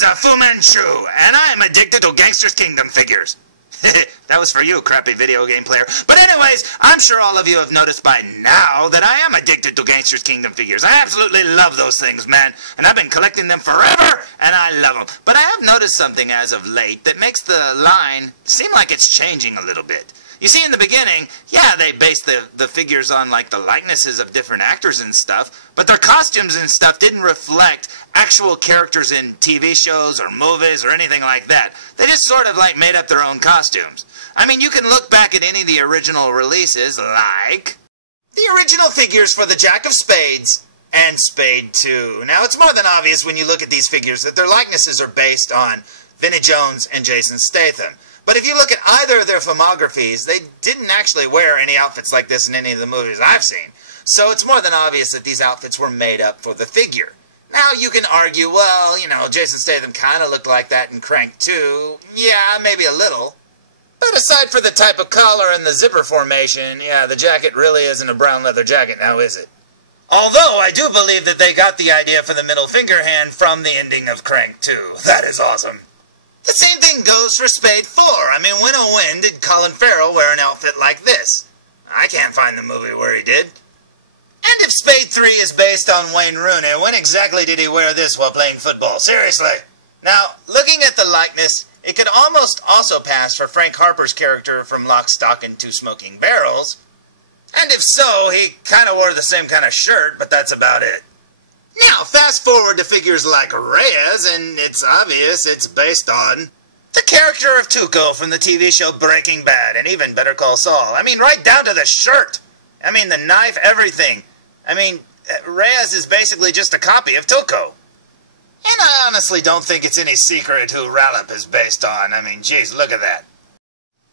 is a Fu Manchu, and I am addicted to Gangsters Kingdom figures. That was for you, crappy video game player. But anyways, I'm sure all of you have noticed by now that I am addicted to Gangsters Kingdom figures. I absolutely love those things, man. And I've been collecting them forever, and I love them. But I have noticed something as of late that makes the line seem like it's changing a little bit. You see, in the beginning, yeah, they based the figures on, like, the likenesses of different actors and stuff, but their costumes and stuff didn't reflect actual characters in TV shows or movies or anything like that. They just sort of, like, made up their own costumes. I mean, you can look back at any of the original releases, like the original figures for the Jack of Spades and Spade 2. Now, it's more than obvious when you look at these figures that their likenesses are based on Vinnie Jones and Jason Statham. But if you look at either of their filmographies, they didn't actually wear any outfits like this in any of the movies I've seen. So it's more than obvious that these outfits were made up for the figure. Now you can argue, well, you know, Jason Statham kind of looked like that in Crank 2. Yeah, maybe a little. But aside for the type of collar and the zipper formation, yeah, the jacket really isn't a brown leather jacket now, is it? Although I do believe that they got the idea for the middle finger hand from the ending of Crank 2. That is awesome. The same thing goes for Spade 4. I mean, when oh when did Colin Farrell wear an outfit like this? I can't find the movie where he did. And if Spade 3 is based on Wayne Rooney, when exactly did he wear this while playing football? Seriously. Now, looking at the likeness, it could almost also pass for Frank Harper's character from Lock, Stock, and Two Smoking Barrels. And if so, he kind of wore the same kind of shirt, but that's about it. Now, fast forward to figures like Reyes, and it's obvious it's based on the character of Tuco from the TV show Breaking Bad, and even Better Call Saul. I mean, right down to the shirt. I mean, the knife, everything. I mean, Reyes is basically just a copy of Tuco. And I honestly don't think it's any secret who Rallop is based on. I mean, geez, look at that.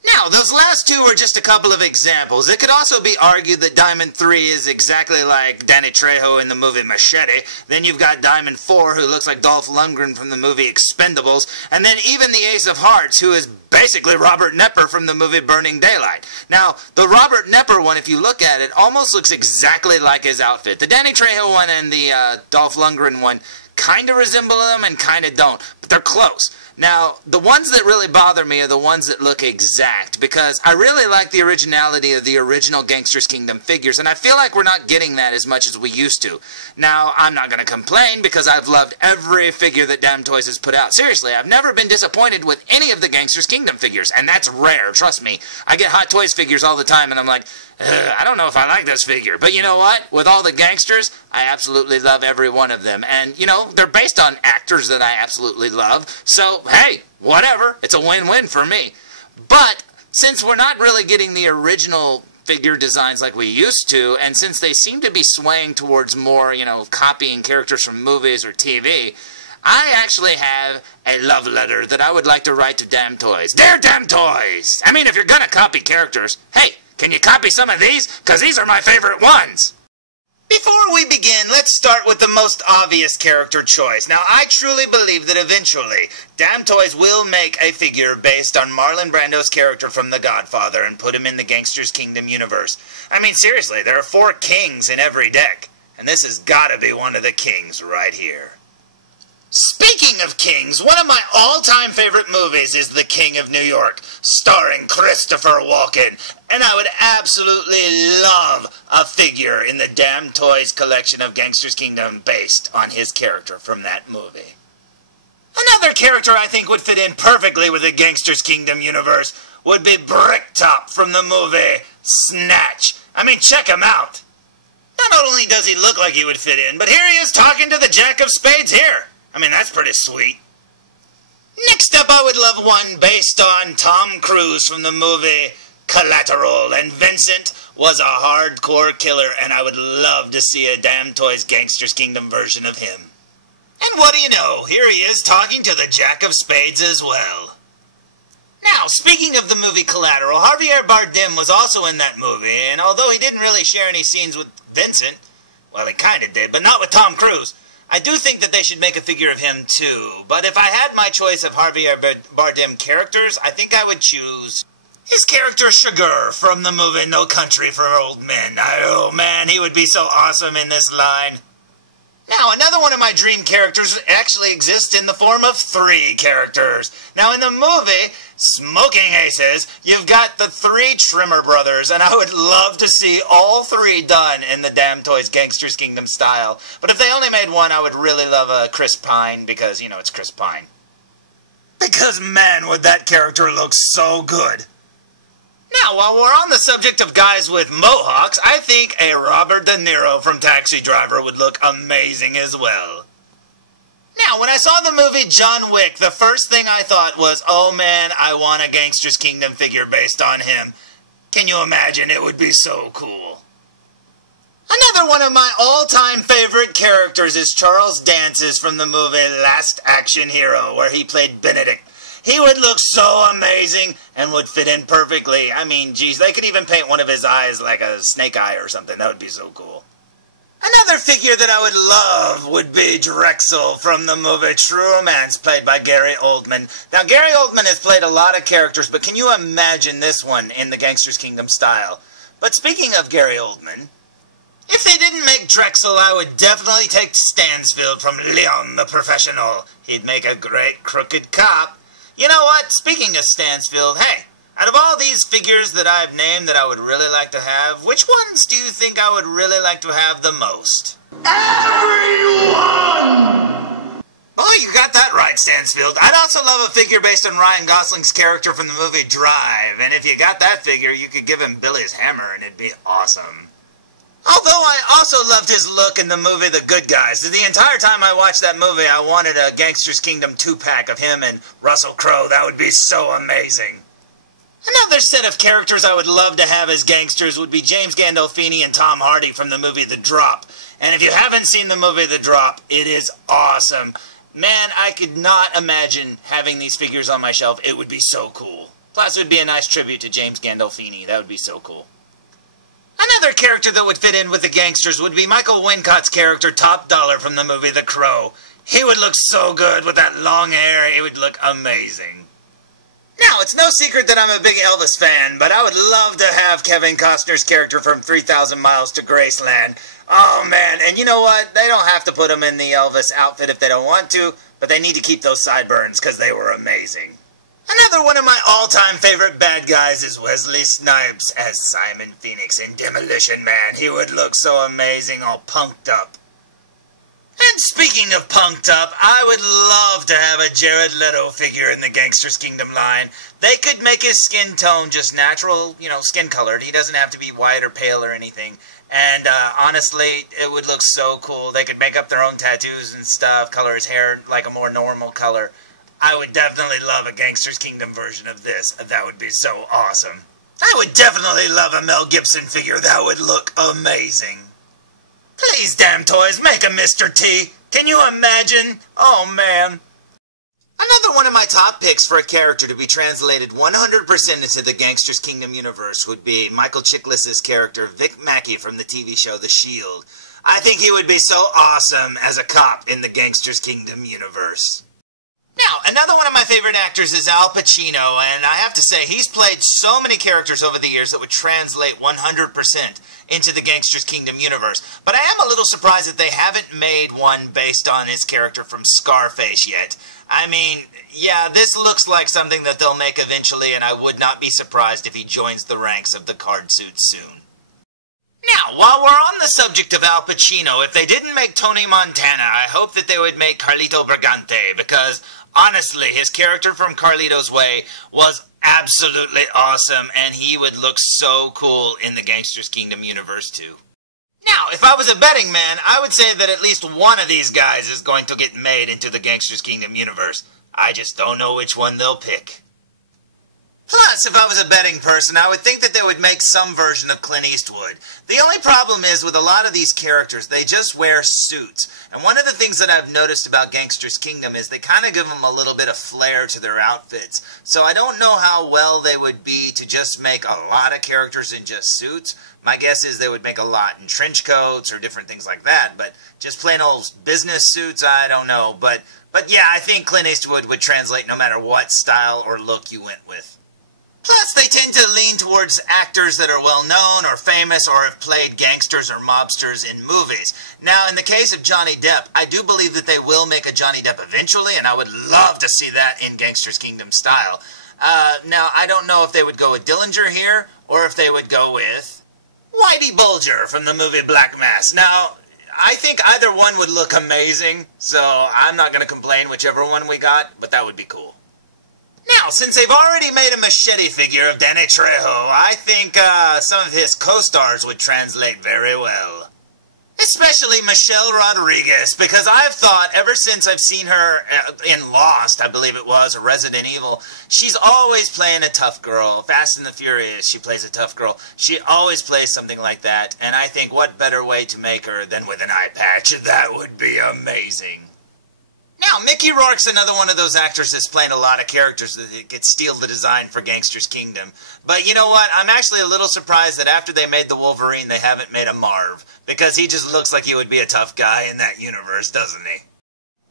Now, those last two are just a couple of examples. It could also be argued that Diamond 3 is exactly like Danny Trejo in the movie Machete. Then you've got Diamond 4, who looks like Dolph Lundgren from the movie Expendables. And then even the Ace of Hearts, who is basically Robert Knepper from the movie Burning Daylight. Now, the Robert Knepper one, if you look at it, almost looks exactly like his outfit. The Danny Trejo one and the Dolph Lundgren one kind of resemble him and kind of don't, but they're close. Now, the ones that really bother me are the ones that look exact, because I really like the originality of the original Gangsters Kingdom figures, and I feel like we're not getting that as much as we used to. Now, I'm not going to complain, because I've loved every figure that DamToys has put out. Seriously, I've never been disappointed with any of the Gangsters Kingdom figures, and that's rare, trust me. I get Hot Toys figures all the time, and I'm like, I don't know if I like this figure. But you know what? With all the gangsters, I absolutely love every one of them. And, you know, they're based on actors that I absolutely love. So, hey, whatever. It's a win-win for me. But since we're not really getting the original figure designs like we used to, and since they seem to be swaying towards more, you know, copying characters from movies or TV, I actually have a love letter that I would like to write to DamToys. Dear DamToys! I mean, if you're gonna copy characters, hey, can you copy some of these? Because these are my favorite ones. Before we begin, let's start with the most obvious character choice. Now, I truly believe that eventually, DamToys will make a figure based on Marlon Brando's character from The Godfather and put him in the Gangsters Kingdom universe. I mean, seriously, there are 4 kings in every deck, and this has got to be one of the kings right here. Speaking of kings, one of my all-time favorite movies is The King of New York, starring Christopher Walken, and I would absolutely love a figure in the DamToys collection of Gangsters Kingdom based on his character from that movie. Another character I think would fit in perfectly with the Gangsters Kingdom universe would be Bricktop from the movie Snatch. I mean, check him out. Not only does he look like he would fit in, but here he is talking to the Jack of Spades here. I mean, that's pretty sweet. Next up, I would love one based on Tom Cruise from the movie Collateral. And Vincent was a hardcore killer, and I would love to see a DamToys Gangsters Kingdom version of him. And what do you know? Here he is talking to the Jack of Spades as well. Now, speaking of the movie Collateral, Javier Bardem was also in that movie, and although he didn't really share any scenes with Vincent, well, he kind of did, but not with Tom Cruise. I do think that they should make a figure of him too, but if I had my choice of Javier Bardem characters, I think I would choose his character Sugar from the movie No Country for Old Men. Oh man, he would be so awesome in this line. Now, another Another one of my dream characters actually exists in the form of 3 characters. Now in the movie, Smoking Aces, you've got the 3 Trimmer brothers, and I would love to see all 3 done in the DamToys Gangsters Kingdom style. But if they only made one, I would really love Chris Pine, because, you know, it's Chris Pine. Because, man, would that character look so good. Now, while we're on the subject of guys with mohawks, I think a Robert De Niro from Taxi Driver would look amazing as well. Now, when I saw the movie John Wick, the first thing I thought was, oh man, I want a Gangsters Kingdom figure based on him. Can you imagine? It would be so cool. Another one of my all-time favorite characters is Charles Dance's from the movie Last Action Hero, where he played Benedict. He would look so amazing and would fit in perfectly. I mean, geez, they could even paint one of his eyes like a snake eye or something. That would be so cool. Another figure that I would love would be Drexel from the movie True Romance, played by Gary Oldman. Now, Gary Oldman has played a lot of characters, but can you imagine this one in the Gangsters Kingdom style? But speaking of Gary Oldman, if they didn't make Drexel, I would definitely take Stansfield from Leon the Professional. He'd make a great crooked cop. You know what? Speaking of Stansfield, hey, out of all these figures that I've named that I would really like to have, which ones do you think I would really like to have the most? Everyone! Oh, you got that right, Stansfield. I'd also love a figure based on Ryan Gosling's character from the movie Drive, and if you got that figure, you could give him Billy's hammer, and it'd be awesome. Although I also loved his look in the movie The Good Guys. The entire time I watched that movie, I wanted a Gangsters Kingdom 2-pack of him and Russell Crowe. That would be so amazing. Another set of characters I would love to have as gangsters would be James Gandolfini and Tom Hardy from the movie The Drop. And if you haven't seen the movie The Drop, it is awesome. Man, I could not imagine having these figures on my shelf. It would be so cool. Plus, it would be a nice tribute to James Gandolfini. That would be so cool. Another character that would fit in with the gangsters would be Michael Wincott's character, Top Dollar, from the movie The Crow. He would look so good with that long hair. He would look amazing. Now, it's no secret that I'm a big Elvis fan, but I would love to have Kevin Costner's character from 3,000 Miles to Graceland. Oh, man, and you know what? They don't have to put him in the Elvis outfit if they don't want to, but they need to keep those sideburns because they were amazing. Another one of my all-time favorite bad guys is Wesley Snipes as Simon Phoenix in Demolition Man. He would look so amazing, all punked up. And speaking of punked up, I would love to have a Jared Leto figure in the Gangsters Kingdom line. They could make his skin tone just natural, you know, skin colored. He doesn't have to be white or pale or anything. And honestly, it would look so cool. They could make up their own tattoos and stuff, color his hair like a more normal color. I would definitely love a Gangsters Kingdom version of this. That would be so awesome. I would definitely love a Mel Gibson figure. That would look amazing. Please, DamToys, make a Mr. T. Can you imagine? Oh, man. Another one of my top picks for a character to be translated 100% into the Gangsters Kingdom universe would be Michael Chiklis' character, Vic Mackey, from the TV show The Shield. I think he would be so awesome as a cop in the Gangsters Kingdom universe. Now, another one of my favorite actors is Al Pacino, and I have to say, he's played so many characters over the years that would translate 100% into the Gangsters Kingdom universe. But I am a little surprised that they haven't made one based on his character from Scarface yet. I mean, yeah, this looks like something that they'll make eventually, and I would not be surprised if he joins the ranks of the card suit soon. Now, while we're on the subject of Al Pacino, if they didn't make Tony Montana, I hope that they would make Carlito Brigante, because honestly, his character from Carlito's Way was absolutely awesome, and he would look so cool in the Gangsters Kingdom universe too. Now, if I was a betting man, I would say that at least one of these guys is going to get made into the Gangsters Kingdom universe. I just don't know which one they'll pick. Plus, if I was a betting person, I would think that they would make some version of Clint Eastwood. The only problem is with a lot of these characters, they just wear suits. And one of the things that I've noticed about Gangsters Kingdom is they kind of give them a little bit of flair to their outfits. So I don't know how well they would be to just make a lot of characters in just suits. My guess is they would make a lot in trench coats or different things like that. But just plain old business suits, I don't know. But yeah, I think Clint Eastwood would translate no matter what style or look you went with. Plus, they tend to lean towards actors that are well-known or famous or have played gangsters or mobsters in movies. Now, in the case of Johnny Depp, I do believe that they will make a Johnny Depp eventually, and I would love to see that in Gangsters Kingdom style. Now, I don't know if they would go with Dillinger here, or if they would go with Whitey Bulger from the movie Black Mass. Now, I think either one would look amazing, so I'm not going to complain whichever one we got, but that would be cool. Now, since they've already made a machete figure of Danny Trejo, I think some of his co-stars would translate very well. Especially Michelle Rodriguez, because I've thought, ever since I've seen her in Lost, I believe it was, or Resident Evil, she's always playing a tough girl. Fast and the Furious, she plays a tough girl. She always plays something like that, and I think what better way to make her than with an eye patch? That would be amazing. Now, Mickey Rourke's another one of those actors that's playing a lot of characters that could steal the design for Gangsters Kingdom. But you know what? I'm actually a little surprised that after they made the Wolverine, they haven't made a Marv. Because he just looks like he would be a tough guy in that universe, doesn't he?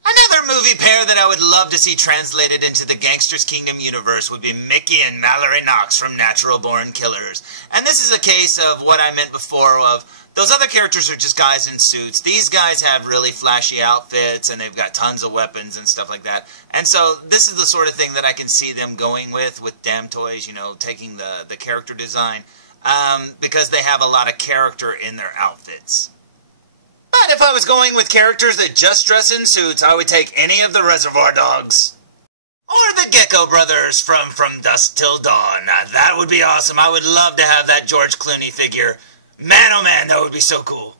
Another movie pair that I would love to see translated into the Gangsters Kingdom universe would be Mickey and Mallory Knox from Natural Born Killers. And this is a case of what I meant before of, those other characters are just guys in suits. These guys have really flashy outfits, and they've got tons of weapons and stuff like that. And so this is the sort of thing that I can see them going with DamToys, you know, taking the character design, because they have a lot of character in their outfits. But if I was going with characters that just dress in suits, I would take any of the Reservoir Dogs. Or the Gecko Brothers from Dusk Till Dawn. Now, that would be awesome. I would love to have that George Clooney figure. Man, oh man, that would be so cool.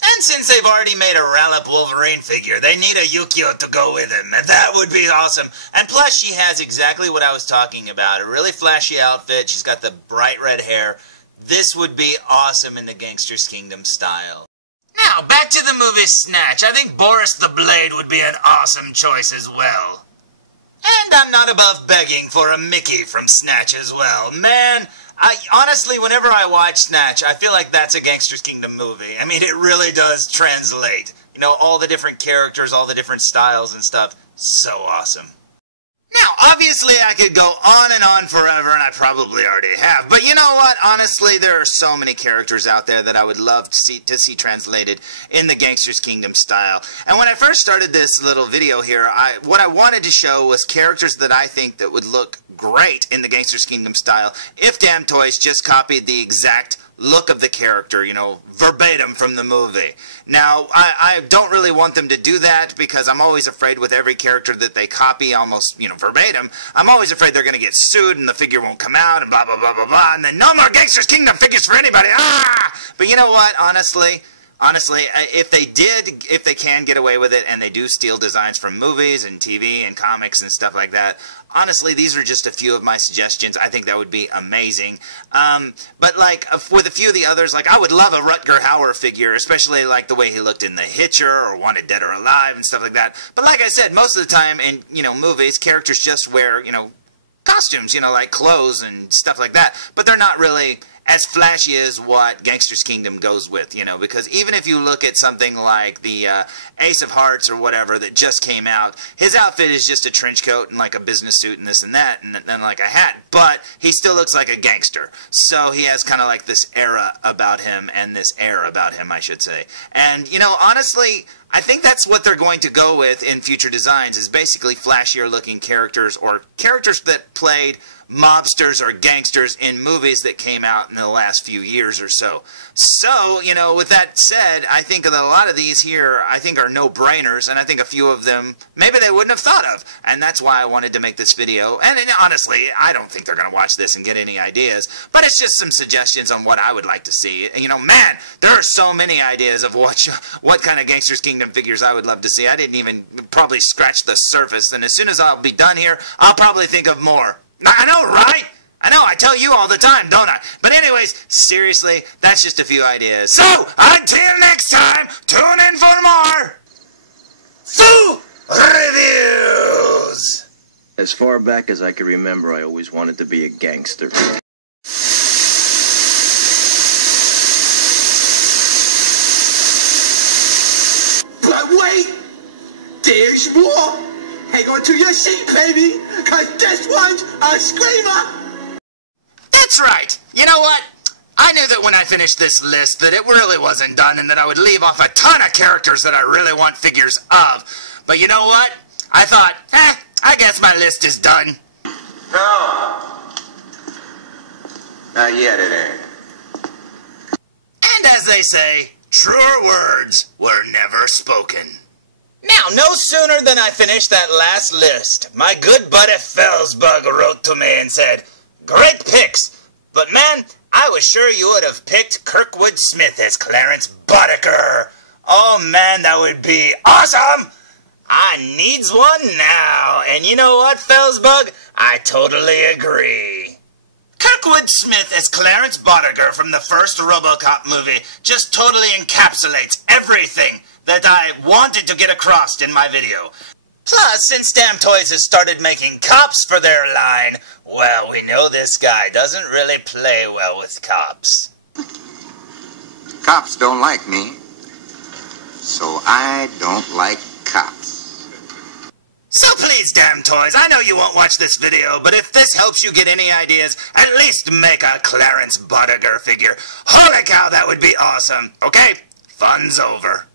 And since they've already made a Rallop Wolverine figure, they need a Yukio to go with him. And that would be awesome. And plus, she has exactly what I was talking about. A really flashy outfit. She's got the bright red hair. This would be awesome in the Gangsters Kingdom style. Now, back to the movie Snatch. I think Boris the Blade would be an awesome choice as well. And I'm not above begging for a Mickey from Snatch as well. Man, honestly, whenever I watch Snatch, I feel like that's a Gangsters Kingdom movie. I mean, it really does translate. You know, all the different characters, all the different styles and stuff. So awesome. Now, obviously, I could go on and on forever, and I probably already have. But you know what? Honestly, there are so many characters out there that I would love to see translated in the Gangsters Kingdom style. And when I first started this little video here, what I wanted to show was characters that I think that would look great in the Gangsters Kingdom style if DamToys just copied the exact look of the character, you know, verbatim from the movie. Now, I don't really want them to do that because I'm always afraid with every character that they copy almost, you know, verbatim, I'm always afraid they're going to get sued and the figure won't come out and blah, blah, blah, blah, blah, and then no more Gangsters Kingdom figures for anybody. Ah! But you know what, honestly, if they can get away with it and they do steal designs from movies and TV and comics and stuff like that, honestly, these are just a few of my suggestions. I think that would be amazing. But like with a few of the others, like I would love a Rutger Hauer figure, especially like the way he looked in The Hitcher or Wanted Dead or Alive and stuff like that. But like I said, most of the time in, you know, movies, characters just wear, you know, costumes, you know, like clothes and stuff like that. But they're not really as flashy as what Gangsters Kingdom goes with, you know, because even if you look at something like the Ace of Hearts or whatever that just came out, his outfit is just a trench coat and like a business suit and this and that and then like a hat, but he still looks like a gangster. So he has kind of like this era about him and this air about him, I should say. And, you know, honestly, I think that's what they're going to go with in future designs is basically flashier looking characters or characters that played mobsters or gangsters in movies that came out in the last few years or so. So, you know, with that said, I think that a lot of these here, I think are no-brainers, and I think a few of them, maybe they wouldn't have thought of. And that's why I wanted to make this video. And honestly, I don't think they're going to watch this and get any ideas, but it's just some suggestions on what I would like to see. And, you know, man, there are so many ideas of what kind of Gangsters Kingdom figures I would love to see. I didn't even probably scratch the surface, and as soon as I'll be done here, I'll probably think of more. I know, right? I know, I tell you all the time, don't I? But anyways, seriously, that's just a few ideas. So, until next time, tune in for more Foo Reviews! As far back as I can remember, I always wanted to be a gangster. But wait! There's more! Hang on to your seat, baby, 'cause this one's a screamer! That's right. You know what? I knew that when I finished this list that it really wasn't done and that I would leave off a ton of characters that I really want figures of. But you know what? I thought, I guess my list is done. No. Not yet, it ain't. And as they say, truer words were never spoken. Now, no sooner than I finished that last list, my good buddy felzbug wrote to me and said, "Great picks, but man, I was sure you would have picked Kirkwood Smith as Clarence Boddicker. Oh man, that would be awesome! I needs one now, and you know what, felzbug? I totally agree." Kirkwood Smith as Clarence Boddicker from the first RoboCop movie just totally encapsulates everything that I wanted to get across in my video. Plus, since DamToys has started making cops for their line, well, we know this guy doesn't really play well with cops. Cops don't like me, so I don't like cops. So please, DamToys, I know you won't watch this video, but if this helps you get any ideas, at least make a Clarence Boddicker figure. Holy cow, that would be awesome. Okay, fun's over.